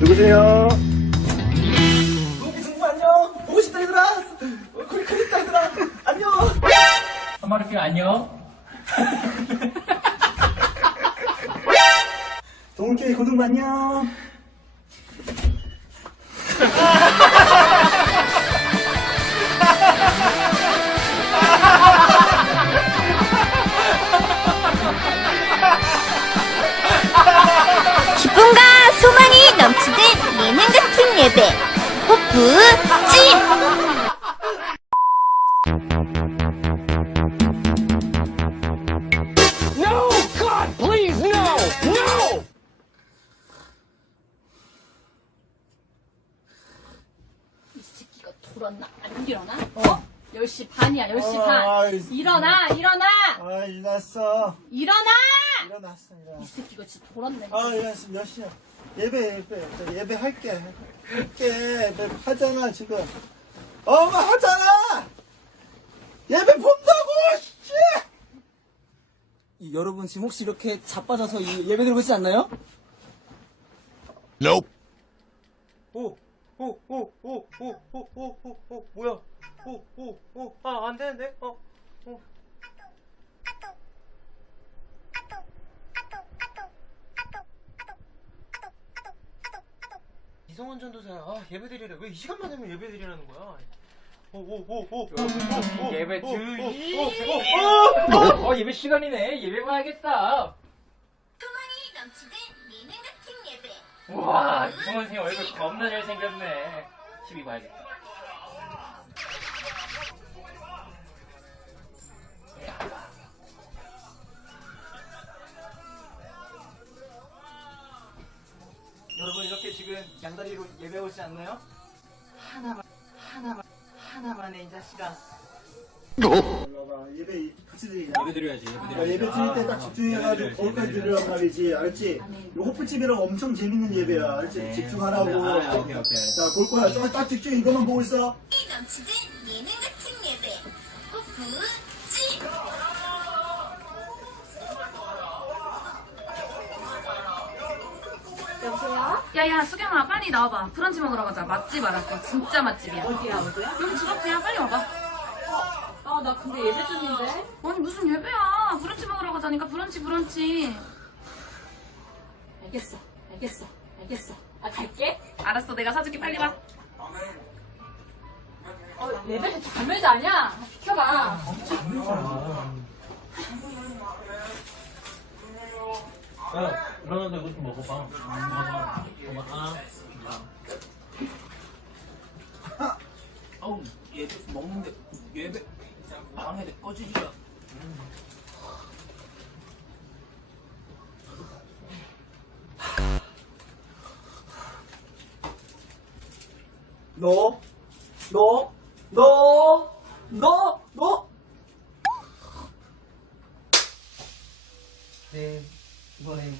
누구세요? 여기 친구 안녕. 보고 싶다 얘들아. 얼굴이 그립다 얘들아. 안녕. 한마르키 안녕. 동욱이 고등 안녕. 기쁨과 소망이 넘치는 예능 같은 예배 호프 찜! No! God, please, no! No! 이 새끼가 돌았나? 안 일어나? 10시 반이야, 10시 반. 일어나! 아, 일어났어. 일어나! 일어났어. 이 새끼가 진짜 돌았네. 아, 일어났어. 몇 시야? 예배 할게. 예배 하잖아, 지금. 하잖아! 예배 본다고! 씨! 여러분 지금 혹시 이렇게 자빠져서 예배 드리고 있지 않나요? Nope. 뭐야? 안 되는데? 이성원 전도사야. 예배드리래. 왜 이 시간만 되면 예배드리라는 거야? 예배 드리. 예배 시간이네. 예배 봐야겠다. 소망이 넘치는 예능 같은 예배 우와, 이성원 선생님 얼굴 겁나 잘생겼네. TV 봐야겠다. 여러분 이렇게 지금 양다리로 예배 오지 않나요? 하나만의 이 자식아. 예배 같이 드리자. 예배 드려야지. 예배 드릴 때 딱 집중해가지고 거기까지 드리란 말이지. 알았지? 요 호프집이랑 엄청 재밌는 예배야. 알았지? 집중하라고. 오케이. 자, 볼 거야. 딱 집중 이것만 보고 있어. 넘치는 예능 같은 예배 호프 찜! 야야, 수경아, 빨리 나와봐. 브런치 먹으러 가자. 맛집 알았어. 진짜 맛집이야. 어디야? 여기 집 앞이야. 빨리 와봐. 나 근데 예배 중인데? 아니, 무슨 예배야. 브런치 먹으러 가자니까. 브런치. 알겠어. 갈게. 알았어, 내가 사줄게. 빨리 와. 예배 자매자 아니야? 비켜봐. 야, 일어나서 이거 좀 먹어봐. 아우 예배 먹는데 예배 방해돼 꺼지지야. 너. 네, 이번에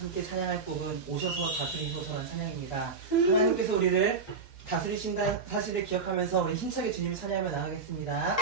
함께 찬양할 곡은 오셔서 다스리소서라는 찬양입니다. 하나님께서 우리를 다스리신다는 사실을 기억하면서 우리 힘차게 주님을 찬양하며 나가겠습니다.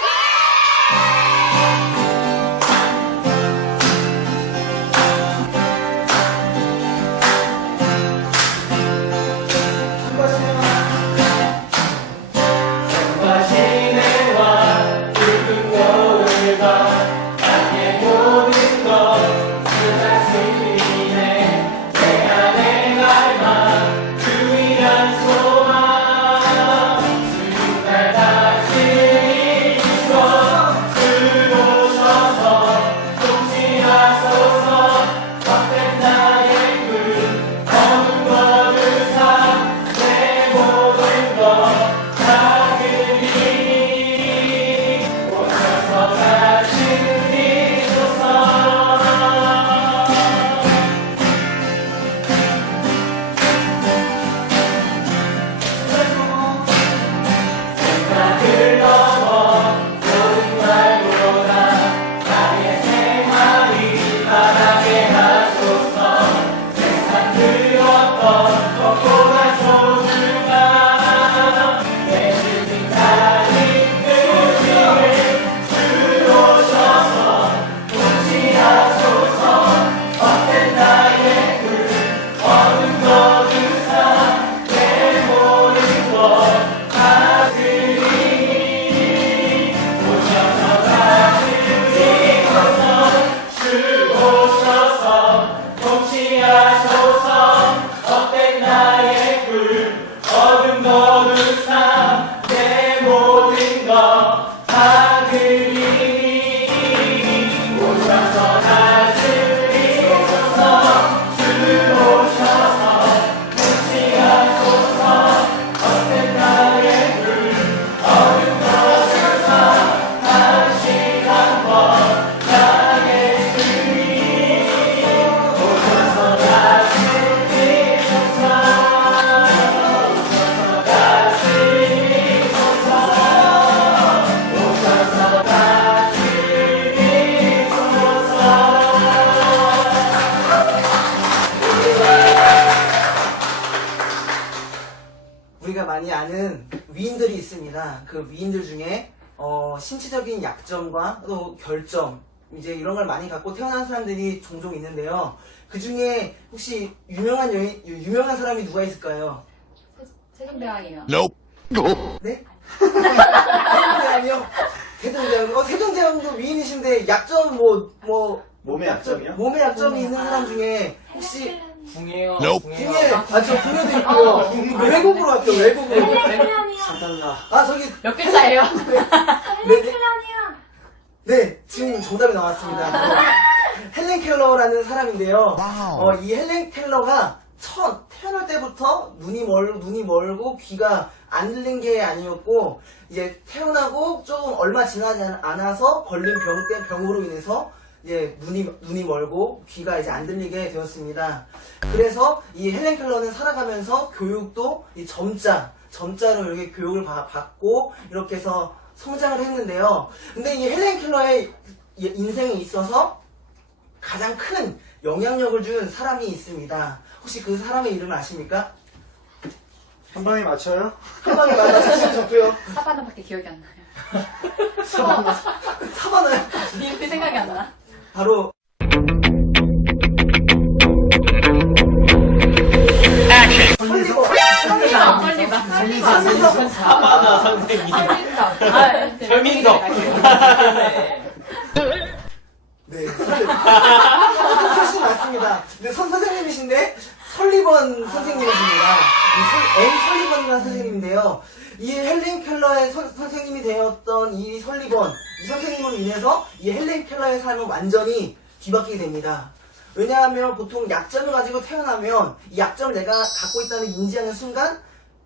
많이 아는 위인들이 있습니다. 그 위인들 중에 신체적인 약점과 또 결점 이제 이런 걸 많이 갖고 태어난 사람들이 종종 있는데요. 그 중에 혹시 유명한 사람이 누가 있을까요? 세종대왕이요. 네? 세종대왕이요? 세종대왕. 세종대왕도 위인이신데 약점 몸의 약점이요? 몸에 약점이 있는 사람 중에 혹시 궁예요. 궁예 저 궁예도 있고요. 외국으로 갈게요. 외국으로. 저기 몇 글자예요? 네, 지금 정답이 나왔습니다. 헬렌 켈러라는 사람인데요. 이 헬렌 켈러가 태어날 때부터 눈이 멀고 귀가 안 들린 게 아니었고, 이제 태어나고 조금 얼마 지나지 않아서 걸린 병으로 인해서 이제 눈이 멀고 귀가 이제 안 들리게 되었습니다. 그래서 이 헬렌 켈러는 살아가면서 교육도 이 점자로 이렇게 교육을 받고 이렇게 해서 성장을 했는데요. 근데 이 헬렌 켈러의 인생에 있어서 가장 큰 영향력을 준 사람이 있습니다. 혹시 그 사람의 이름을 아십니까? 한 방에 맞춰요? 한 방에 만나주시면 좋고요. 사바나밖에 기억이 안 나요. 사바나요? 이름이 생각이 안 나. 바로 설리번. 사바나 선생님. 설민석. 네, 사실 맞습니다. 근데 선생님이신데 설리번 선생님이십니다. 앤 설리번이라는 선생님인데요. 이 헬렌 켈러의 선생님이 되었던 이 설리번, 이 선생님으로 인해서 이 헬렌 켈러의 삶은 완전히 뒤바뀌게 됩니다. 왜냐하면 보통 약점을 가지고 태어나면 이 약점을 내가 갖고 있다는 인지하는 순간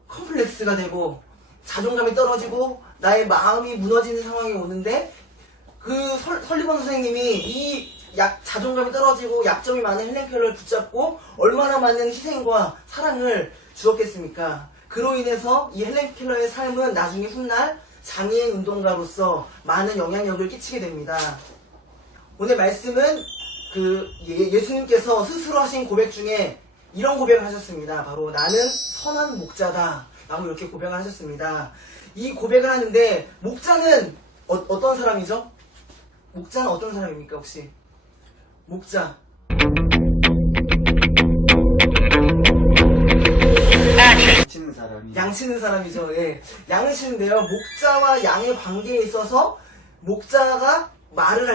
컴플렉스가 되고 자존감이 떨어지고 나의 마음이 무너지는 상황이 오는데, 그 설리번 선생님이 이 자존감이 떨어지고 약점이 많은 헬렌 켈러를 붙잡고 얼마나 많은 희생과 사랑을 주었겠습니까? 그로 인해서 이 헬렌 켈러의 삶은 나중에 훗날 장애인 운동가로서 많은 영향력을 끼치게 됩니다. 오늘 말씀은 예수님께서 스스로 하신 고백 중에 이런 고백을 하셨습니다. 바로 나는 선한 목자다 라고 이렇게 고백을 하셨습니다. 이 고백을 하는데 목자는 어떤 사람이죠? 목자는 어떤 사람입니까 혹시? 목자. 치는 사람이. 양치는 사람이죠. 예. 양을 치는데요. 목자와 양의 관계에 있어서 목자가 말을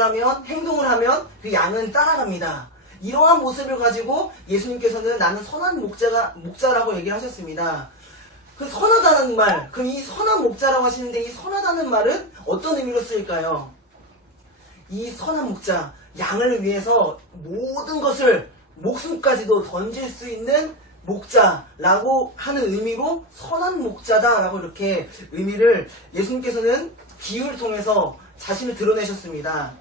하면, 행동을 하면 그 양은 따라갑니다. 이러한 모습을 가지고 예수님께서는 나는 선한 목자라고 얘기를 하셨습니다. 그 선하다는 말, 그럼 이 선한 목자라고 하시는데 이 선하다는 말은 어떤 의미로 쓰일까요? 이 선한 목자, 양을 위해서 모든 것을 목숨까지도 던질 수 있는 목자라고 하는 의미로 선한 목자다라고 이렇게 의미를 예수님께서는 비유를 통해서 자신을 드러내셨습니다.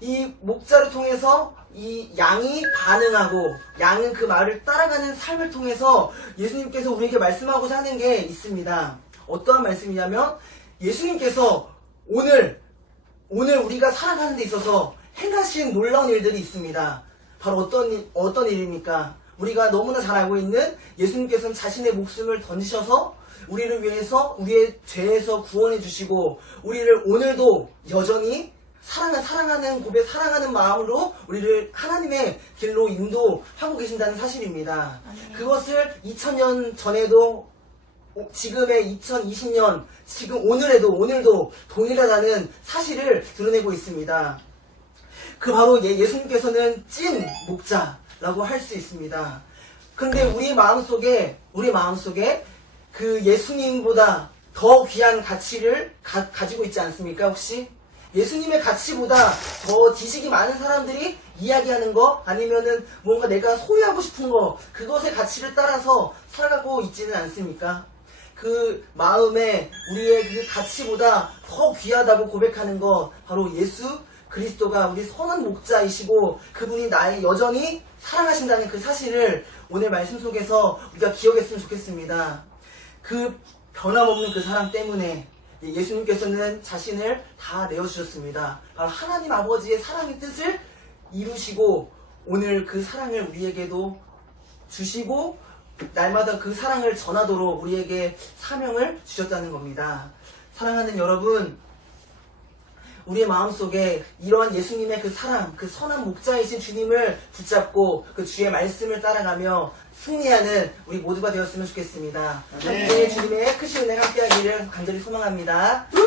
이 목자를 통해서 이 양이 반응하고 양은 그 말을 따라가는 삶을 통해서 예수님께서 우리에게 말씀하고자 하는 게 있습니다. 어떠한 말씀이냐면 예수님께서 오늘 우리가 살아가는 데 있어서 행하신 놀라운 일들이 있습니다. 바로 어떤 일입니까? 우리가 너무나 잘 알고 있는 예수님께서는 자신의 목숨을 던지셔서 우리를 위해서 우리의 죄에서 구원해 주시고 우리를 오늘도 여전히 사랑하는 마음으로 우리를 하나님의 길로 인도하고 계신다는 사실입니다. 그것을 2000년 전에도 지금의 2020년 지금 오늘도 동일하다는 사실을 드러내고 있습니다. 그 바로 예수님께서는 찐 목자라고 할 수 있습니다. 그런데 우리 마음속에 그 예수님보다 더 귀한 가치를 가지고 있지 않습니까? 혹시 예수님의 가치보다 더 지식이 많은 사람들이 이야기하는 거 아니면은 뭔가 내가 소유하고 싶은 거 그것의 가치를 따라서 살아가고 있지는 않습니까? 그 마음에 우리의 그 가치보다 더 귀하다고 고백하는 거 바로 예수 그리스도가 우리 선한 목자이시고 그분이 나의 여전히 사랑하신다는 그 사실을 오늘 말씀 속에서 우리가 기억했으면 좋겠습니다. 그 변함없는 그 사랑 때문에 예수님께서는 자신을 다 내어주셨습니다. 바로 하나님 아버지의 사랑의 뜻을 이루시고 오늘 그 사랑을 우리에게도 주시고 날마다 그 사랑을 전하도록 우리에게 사명을 주셨다는 겁니다. 사랑하는 여러분, 우리의 마음속에 이러한 예수님의 그 사랑, 그 선한 목자이신 주님을 붙잡고 그 주의 말씀을 따라가며 승리하는 우리 모두가 되었으면 좋겠습니다. 네. 함께 주님의 크신 은혜가 함께하기를 간절히 소망합니다. 네.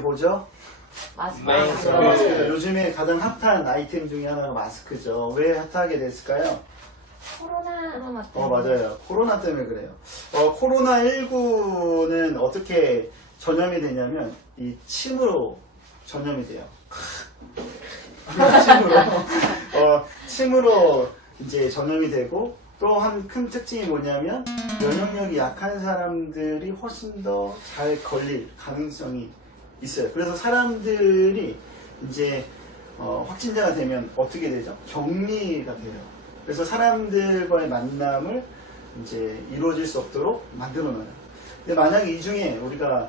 뭐죠? 마스크. 마스크죠. 요즘에 가장 핫한 아이템 중에 하나가 마스크죠. 왜 핫하게 됐을까요? 코로나. 맞아요. 코로나 때문에 그래요. 코로나19는 어떻게 전염이 되냐면 이 침으로 전염이 돼요. 침으로 이제 전염이 되고, 또 한 큰 특징이 뭐냐면 면역력이 약한 사람들이 훨씬 더 잘 걸릴 가능성이 있어요. 그래서 사람들이 이제 확진자가 되면 어떻게 되죠? 격리가 돼요. 그래서 사람들과의 만남을 이제 이루어질 수 없도록 만들어 놔요. 근데 만약에 이 중에 우리가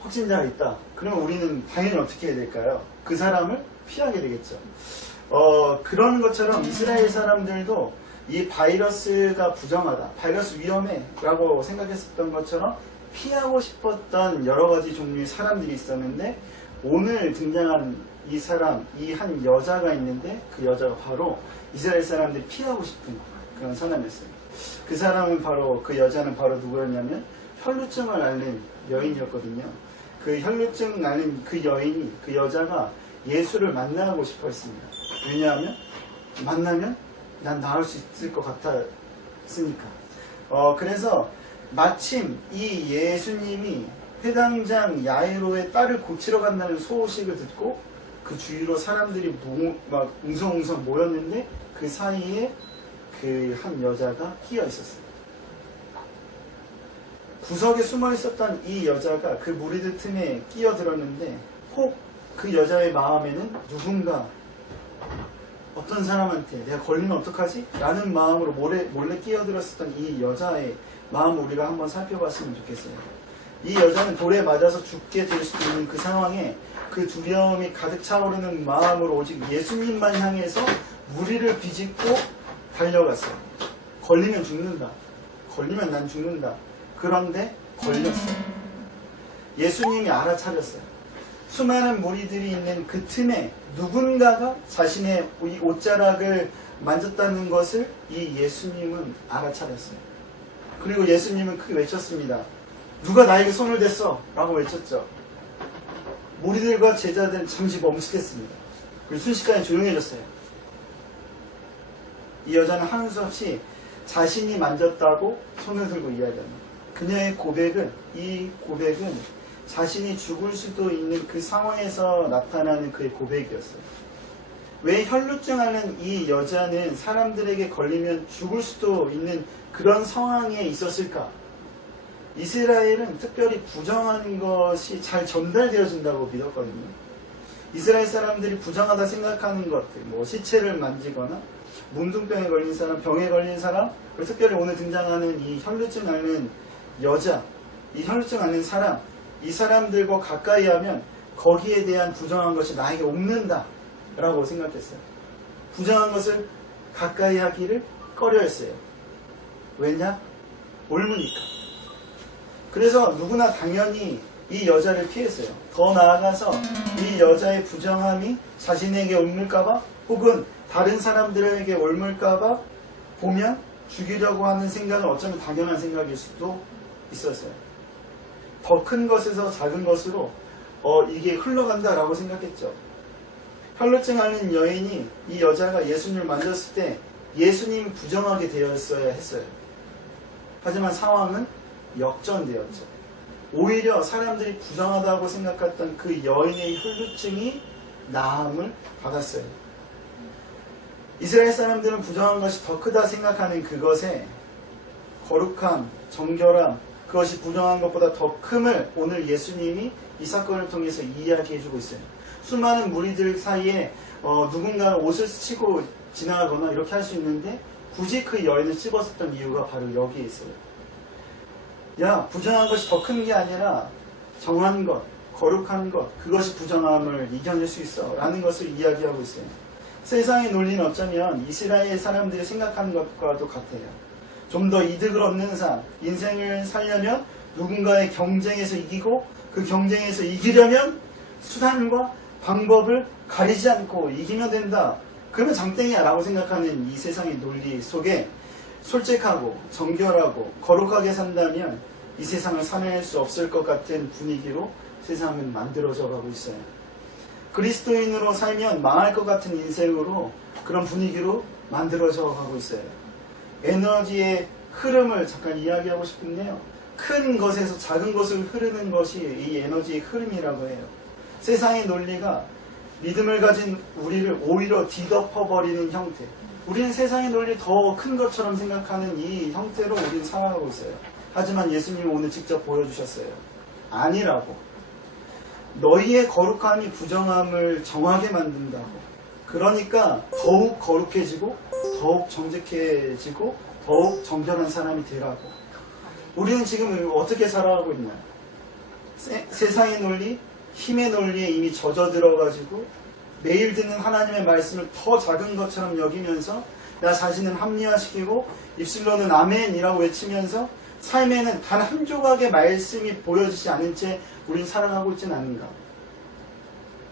확진자가 있다. 그러면 우리는 당연히 어떻게 해야 될까요? 그 사람을 피하게 되겠죠. 그런 것처럼 이스라엘 사람들도 이 바이러스가 부정하다, 바이러스 위험해 라고 생각했었던 것처럼 피하고 싶었던 여러 가지 종류의 사람들이 있었는데, 오늘 등장한 이 사람, 이 한 여자가 있는데 그 여자가 바로 이스라엘 사람들이 피하고 싶은 그런 사람이었어요. 그 사람은 바로, 그 여자는 바로 누구였냐면 혈루증을 앓는 여인이었거든요. 그 혈루증 앓는 그 여인이, 그 여자가 예수를 만나고 싶어 했습니다. 왜냐하면 만나면 난 나을 수 있을 것 같았으니까. 그래서 마침 이 예수님이 회당장 야이로의 딸을 고치러 간다는 소식을 듣고 그 주위로 사람들이 막 웅성웅성 모였는데 그 사이에 그 한 여자가 끼어 있었어요. 구석에 숨어 있었던 이 여자가 그 무리들 틈에 끼어들었는데 혹 그 여자의 마음에는 누군가 어떤 사람한테 내가 걸리면 어떡하지? 라는 마음으로 몰래 끼어들었었던 이 여자의 마음을 우리가 한번 살펴봤으면 좋겠어요. 이 여자는 돌에 맞아서 죽게 될 수도 있는 그 상황에 그 두려움이 가득 차오르는 마음으로 오직 예수님만 향해서 무리를 비집고 달려갔어요. 걸리면 죽는다. 걸리면 난 죽는다. 그런데 걸렸어요. 예수님이 알아차렸어요. 수많은 무리들이 있는 그 틈에 누군가가 자신의 이 옷자락을 만졌다는 것을 이 예수님은 알아차렸어요. 그리고 예수님은 크게 외쳤습니다. 누가 나에게 손을 댔어? 라고 외쳤죠. 무리들과 제자들은 잠시 멈칫했습니다. 그리고 순식간에 조용해졌어요. 이 여자는 하는 수 없이 자신이 만졌다고 손을 들고 이야기합니다. 그녀의 고백은, 이 고백은 자신이 죽을 수도 있는 그 상황에서 나타나는 그의 고백이었어요. 왜 혈루증 앓는 이 여자는 사람들에게 걸리면 죽을 수도 있는 그런 상황에 있었을까? 이스라엘은 특별히 부정한 것이 잘 전달되어진다고 믿었거든요. 이스라엘 사람들이 부정하다 생각하는 것들, 뭐 시체를 만지거나 문둥병에 걸린 사람, 병에 걸린 사람, 그리고 특별히 오늘 등장하는 이 혈루증 앓는 여자, 이 혈루증 앓는 사람, 이 사람들과 가까이 하면 거기에 대한 부정한 것이 나에게 옮는다 라고 생각했어요. 부정한 것을 가까이 하기를 꺼려했어요. 왜냐? 옮으니까. 그래서 누구나 당연히 이 여자를 피했어요. 더 나아가서 이 여자의 부정함이 자신에게 옮을까봐 혹은 다른 사람들에게 옮을까봐 보면 죽이려고 하는 생각은 어쩌면 당연한 생각일 수도 있었어요. 더 큰 것에서 작은 것으로 이게 흘러간다라고 생각했죠. 혈루증 앓는 여인이 이 여자가 예수님을 만졌을 때 예수님이 부정하게 되었어야 했어요. 하지만 상황은 역전되었죠. 오히려 사람들이 부정하다고 생각했던 그 여인의 혈루증이 나음을 받았어요. 이스라엘 사람들은 부정한 것이 더 크다 생각하는 그것에 거룩함, 정결함, 그것이 부정한 것보다 더 큼을 오늘 예수님이 이 사건을 통해서 이야기해주고 있어요. 수많은 무리들 사이에 누군가 옷을 스치고 지나가거나 이렇게 할 수 있는데 굳이 그 여인을 찝었었던 이유가 바로 여기에 있어요. 야, 부정한 것이 더 큰 게 아니라 정한 것, 거룩한 것, 그것이 부정함을 이겨낼 수 있어 라는 것을 이야기하고 있어요. 세상의 논리는 어쩌면 이스라엘 사람들이 생각하는 것과도 같아요. 좀 더 이득을 얻는 삶, 인생을 살려면 누군가의 경쟁에서 이기고 그 경쟁에서 이기려면 수단과 방법을 가리지 않고 이기면 된다. 그러면 장땡이야 라고 생각하는 이 세상의 논리 속에 솔직하고 정결하고 거룩하게 산다면 이 세상을 살아낼 수 없을 것 같은 분위기로 세상은 만들어져 가고 있어요. 그리스도인으로 살면 망할 것 같은 인생으로 그런 분위기로 만들어져 가고 있어요. 에너지의 흐름을 잠깐 이야기하고 싶은데요. 큰 것에서 작은 것을 흐르는 것이 이 에너지의 흐름이라고 해요. 세상의 논리가 믿음을 가진 우리를 오히려 뒤덮어버리는 형태. 우리는 세상의 논리 더 큰 것처럼 생각하는 이 형태로 우리는 살아가고 있어요. 하지만 예수님은 오늘 직접 보여주셨어요. 아니라고. 너희의 거룩함이 부정함을 정하게 만든다고. 그러니까 더욱 거룩해지고 더욱 정직해지고 더욱 정결한 사람이 되라고. 우리는 지금 어떻게 살아가고 있냐? 세상의 논리, 힘의 논리에 이미 젖어 들어가지고 매일 듣는 하나님의 말씀을 더 작은 것처럼 여기면서 나 자신을 합리화시키고 입술로는 아멘이라고 외치면서 삶에는 단 한 조각의 말씀이 보여지지 않은 채 우리는 살아가고 있지는 않은가?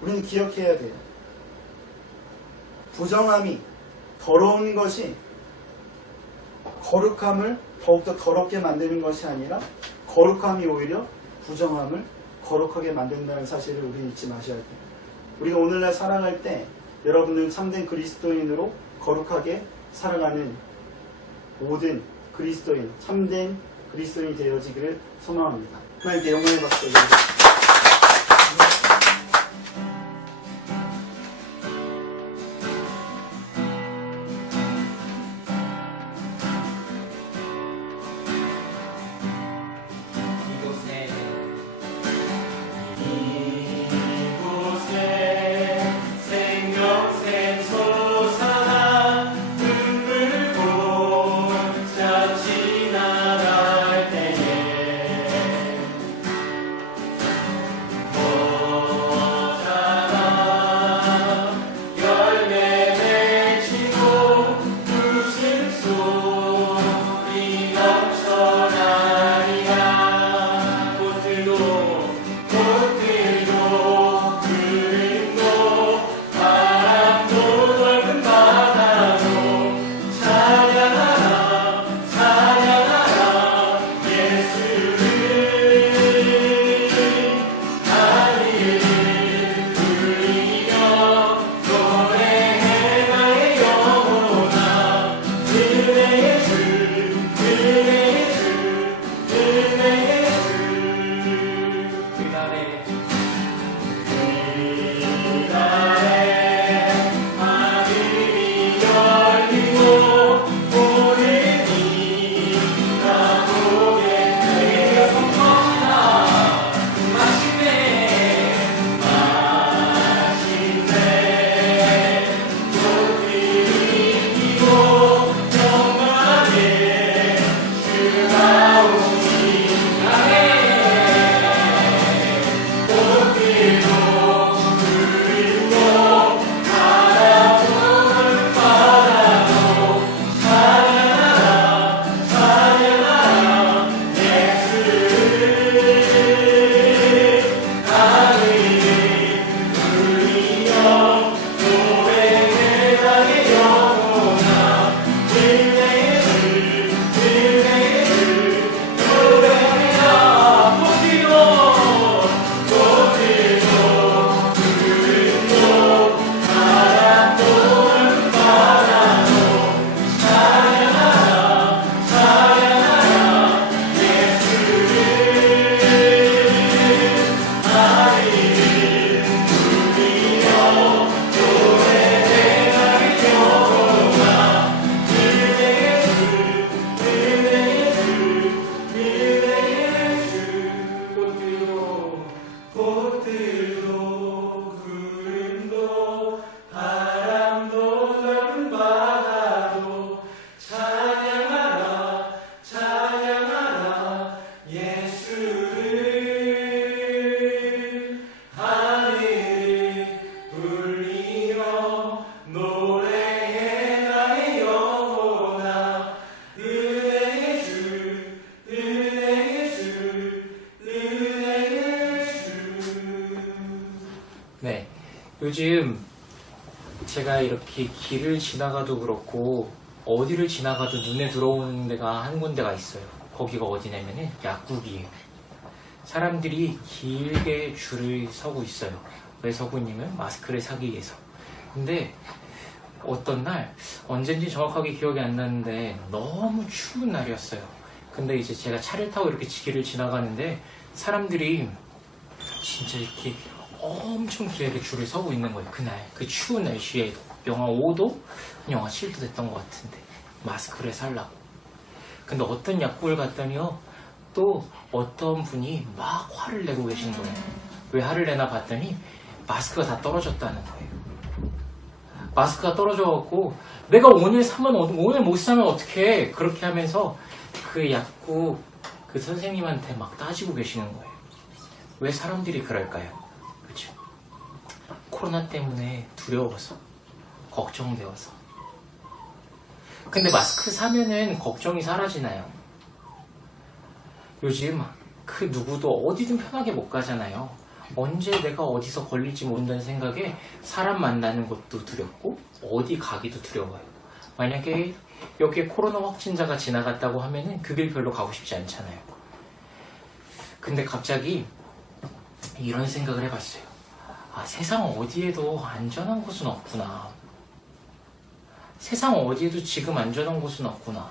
우리는 기억해야 돼요. 부정함이, 더러운 것이 거룩함을 더욱더 더럽게 만드는 것이 아니라 거룩함이 오히려 부정함을 거룩하게 만든다는 사실을 우리 잊지 마셔야 돼요. 우리가 오늘날 살아갈 때 여러분은 참된 그리스도인으로 거룩하게 살아가는 모든 그리스도인, 참된 그리스도인이 되어지기를 소망합니다. 하나님께 영광의 박수 드립니다. 이곳에 생명샘 솟아나 눈물 보자 지나갈 때에 모자라 열매 맺히고 웃음소리 넘쳐나리라. 꽃들도 구름도 바람도 넓은 바다도 찬양하라 찬양하라 예수를 하늘을 울리며 노래해 나의 영혼아 은혜의 주 은혜의 주 은혜의 주 그날에 하늘이 열리고 오르니 나 보게 되어 성공이다. 마침내 꽃들이 피고 영광의 주가 오시나네. 꽃들도 구름도 바람도 바다도 찬양하라 찬양하라 예수를 하늘을 울리며 노래해 나의 영혼아 은혜의 주 은혜의 주 노래하라. 꽃들도 구름도 바람도 바다도 찬양하라 찬양하라 예수를 하늘을 울리며 노래해 나의 영혼아 은혜의 주 은혜의 주 은혜의 주. 꽃들도 구름도 바람도 넓은 바다도 찬양하라 찬양하라 예수를 하늘을 울리며 노래해 나의 영혼아 은혜의 주 은혜의 주 은혜의 주. 네, 요즘 제가 이렇게 길을 지나가도 그렇고 어디를 지나가도 눈에 들어오는 데가 한 군데가 있어요. 거기가 어디냐면은 약국이에요. 사람들이 길게 줄을 서고 있어요. 왜 서고 있냐면 마스크를 사기 위해서. 근데 어떤 날 언젠지 정확하게 기억이 안 나는데 너무 추운 날이었어요. 근데 이제 제가 차를 타고 이렇게 길을 지나가는데 사람들이 진짜 이렇게 엄청 길게 줄을 서고 있는 거예요. 그날 그 추운 날씨에 영하 5도, 영하 7도 됐던 것 같은데 마스크를 살라고. 근데 어떤 약국을 갔더니요, 또 어떤 분이 막 화를 내고 계신 거예요. 왜 화를 내나 봤더니 마스크가 다 떨어졌다는 거예요. 마스크가 떨어져갖고 내가 오늘 사면 오늘 못 사면 어떡해, 그렇게 하면서 그 약국 그 선생님한테 막 따지고 계시는 거예요. 왜 사람들이 그럴까요? 그렇죠? 코로나 때문에 두려워서, 걱정되어서. 근데 마스크 사면은 걱정이 사라지나요? 요즘 그 누구도 어디든 편하게 못 가잖아요. 언제 내가 어디서 걸릴지 모른다는 생각에 사람 만나는 것도 두렵고 어디 가기도 두려워요. 만약에 여기에 코로나 확진자가 지나갔다고 하면은 그 길 별로 가고 싶지 않잖아요. 근데 갑자기 이런 생각을 해봤어요. 아, 세상 어디에도 안전한 곳은 없구나. 세상 어디에도 지금 안전한 곳은 없구나.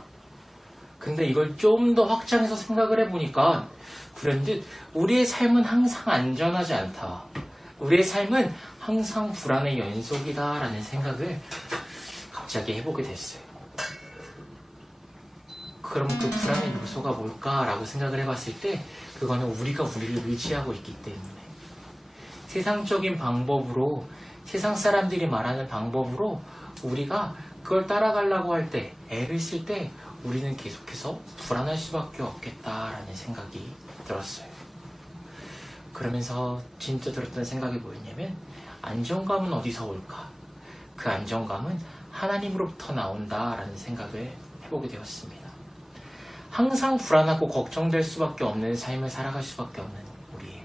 근데 이걸 좀 더 확장해서 생각을 해보니까 그런듯 우리의 삶은 항상 안전하지 않다. 우리의 삶은 항상 불안의 연속이다라는 생각을 갑자기 해보게 됐어요. 그럼 그 불안의 요소가 뭘까라고 생각을 해봤을 때 그거는 우리가 우리를 의지하고 있기 때문에 세상적인 방법으로 세상 사람들이 말하는 방법으로 우리가 그걸 따라가려고 할 때 애를 쓸 때 우리는 계속해서 불안할 수밖에 없겠다라는 생각이 들었어요. 그러면서 진짜 들었던 생각이 뭐였냐면 안정감은 어디서 올까? 그 안정감은 하나님으로부터 나온다라는 생각을 해보게 되었습니다. 항상 불안하고 걱정될 수밖에 없는 삶을 살아갈 수밖에 없는 우리예요.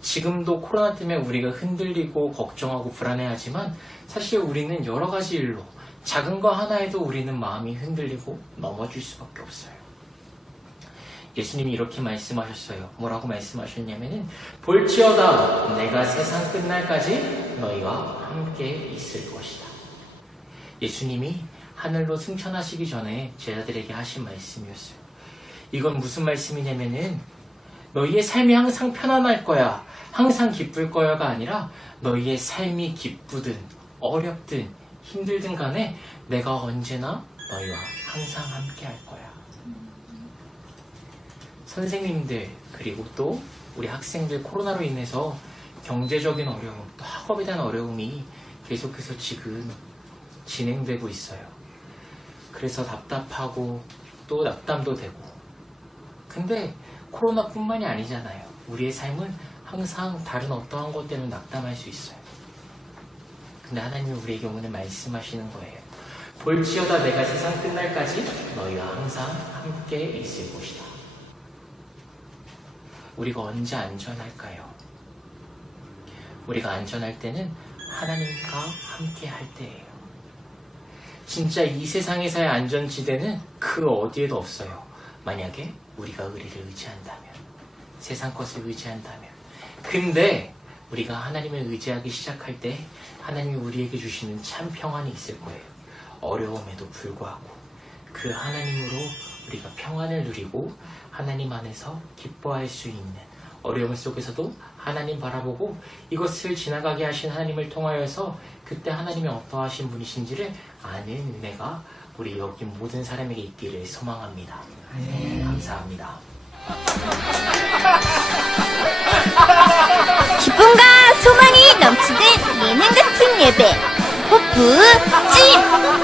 지금도 코로나 때문에 우리가 흔들리고 걱정하고 불안해하지만 사실 우리는 여러 가지 일로 작은 거 하나에도 우리는 마음이 흔들리고 넘어질 수밖에 없어요. 예수님이 이렇게 말씀하셨어요. 뭐라고 말씀하셨냐면은 볼지어다 내가 세상 끝날까지 너희와 함께 있을 것이다. 예수님이 하늘로 승천하시기 전에 제자들에게 하신 말씀이었어요. 이건 무슨 말씀이냐면은 너희의 삶이 항상 편안할 거야, 항상 기쁠 거야가 아니라 너희의 삶이 기쁘든 어렵든 힘들든 간에 내가 언제나 너희와 항상 함께 할 거야. 선생님들 그리고 또 우리 학생들 코로나로 인해서 경제적인 어려움 또 학업에 대한 어려움이 계속해서 지금 진행되고 있어요. 그래서 답답하고 또 낙담도 되고 근데 코로나뿐만이 아니잖아요. 우리의 삶은 항상 다른 어떠한 것 때문에 낙담할 수 있어요. 근데 하나님이 우리에게 오늘 말씀하시는 거예요. 볼지어다 내가 세상 끝날까지 너희와 항상 함께 있을 것이다. 우리가 언제 안전할까요? 우리가 안전할 때는 하나님과 함께 할 때예요. 진짜 이 세상에서의 안전지대는 그 어디에도 없어요. 만약에 우리가 의리를 의지한다면, 세상 것을 의지한다면. 근데 우리가 하나님을 의지하기 시작할 때 하나님이 우리에게 주시는 참 평안이 있을 거예요. 어려움에도 불구하고 그 하나님으로 우리가 평안을 누리고 하나님 안에서 기뻐할 수 있는 어려움 속에서도 하나님 바라보고 이것을 지나가게 하신 하나님을 통하여서 그때 하나님이 어떠하신 분이신지를 아는 은혜가 우리 여기 모든 사람에게 있기를 소망합니다. 감사합니다. 기쁨과 소망이 넘치는 예능 같은 예배 호프 찜!